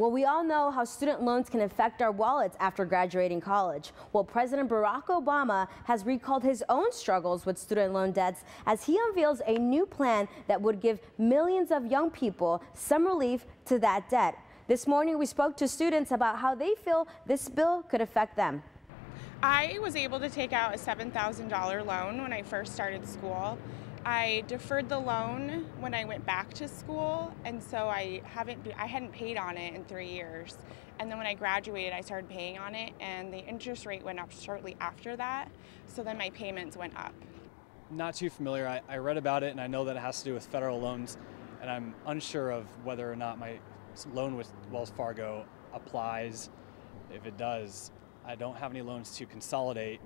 Well, we all know how student loans can affect our wallets after graduating college. Well, President Barack Obama has recalled his own struggles with student loan debts as he unveils a new plan that would give millions of young people some relief to that debt. This morning, we spoke to students about how they feel this bill could affect them. I was able to take out a $7,000 loan when I first started school. I deferred the loan when I went back to school, and so I hadn't paid on it in 3 years. And then when I graduated, I started paying on it, and the interest rate went up shortly after that, so then my payments went up. Not too familiar. I read about it, and I know that it has to do with federal loans, and I'm unsure of whether or not my loan with Wells Fargo applies. If it does, I don't have any loans to consolidate,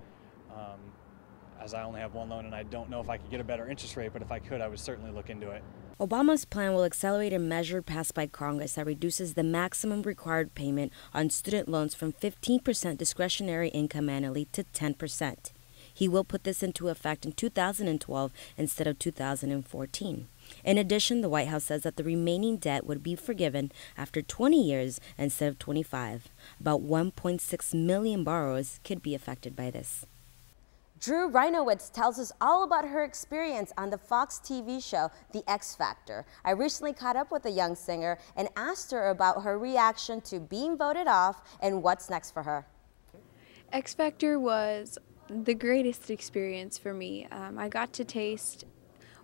as I only have one loan, and I don't know if I could get a better interest rate, but if I could, I would certainly look into it. Obama's plan will accelerate a measure passed by Congress that reduces the maximum required payment on student loans from 15% discretionary income annually to 10%. He will put this into effect in 2012 instead of 2014. In addition, the White House says that the remaining debt would be forgiven after 20 years instead of 25. About 1.6 million borrowers could be affected by this. Drew Reinowitz tells us all about her experience on the Fox TV show, The X Factor. I recently caught up with a young singer and asked her about her reaction to being voted off and what's next for her. X Factor was the greatest experience for me. I got to taste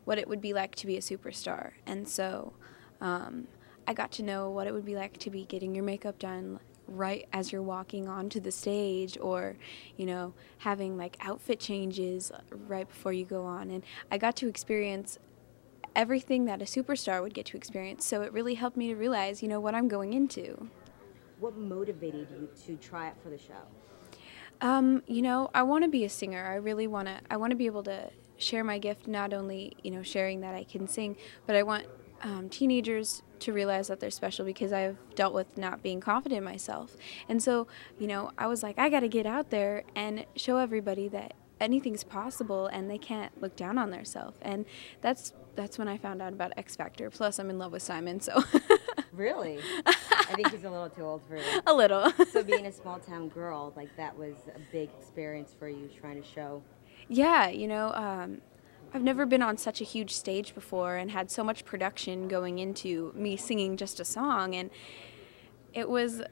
what it would be like to be a superstar, and so I got to know what it would be like to be getting your makeup done right as you're walking onto the stage, or having like outfit changes right before you go on, and I got to experience everything that a superstar would get to experience, so it really helped me to realize what I'm going into. What motivated you to try it for the show? I want to be a singer. I want to be able to share my gift, not only sharing that I can sing, but I want teenagers to realize that they're special, because I've dealt with not being confident in myself. And so, I was like, I got to get out there and show everybody that anything's possible and they can't look down on themselves. And that's when I found out about X Factor. Plus, I'm in love with Simon, so. Really? I think he's a little too old for you. A little. So being a small town girl, like, that was a big experience for you, trying to show. Yeah, I've never been on such a huge stage before and had so much production going into me singing just a song, and it was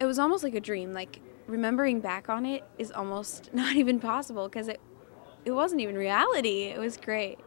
almost like a dream. Like, remembering back on it is almost not even possible, because it wasn't even reality. It was great.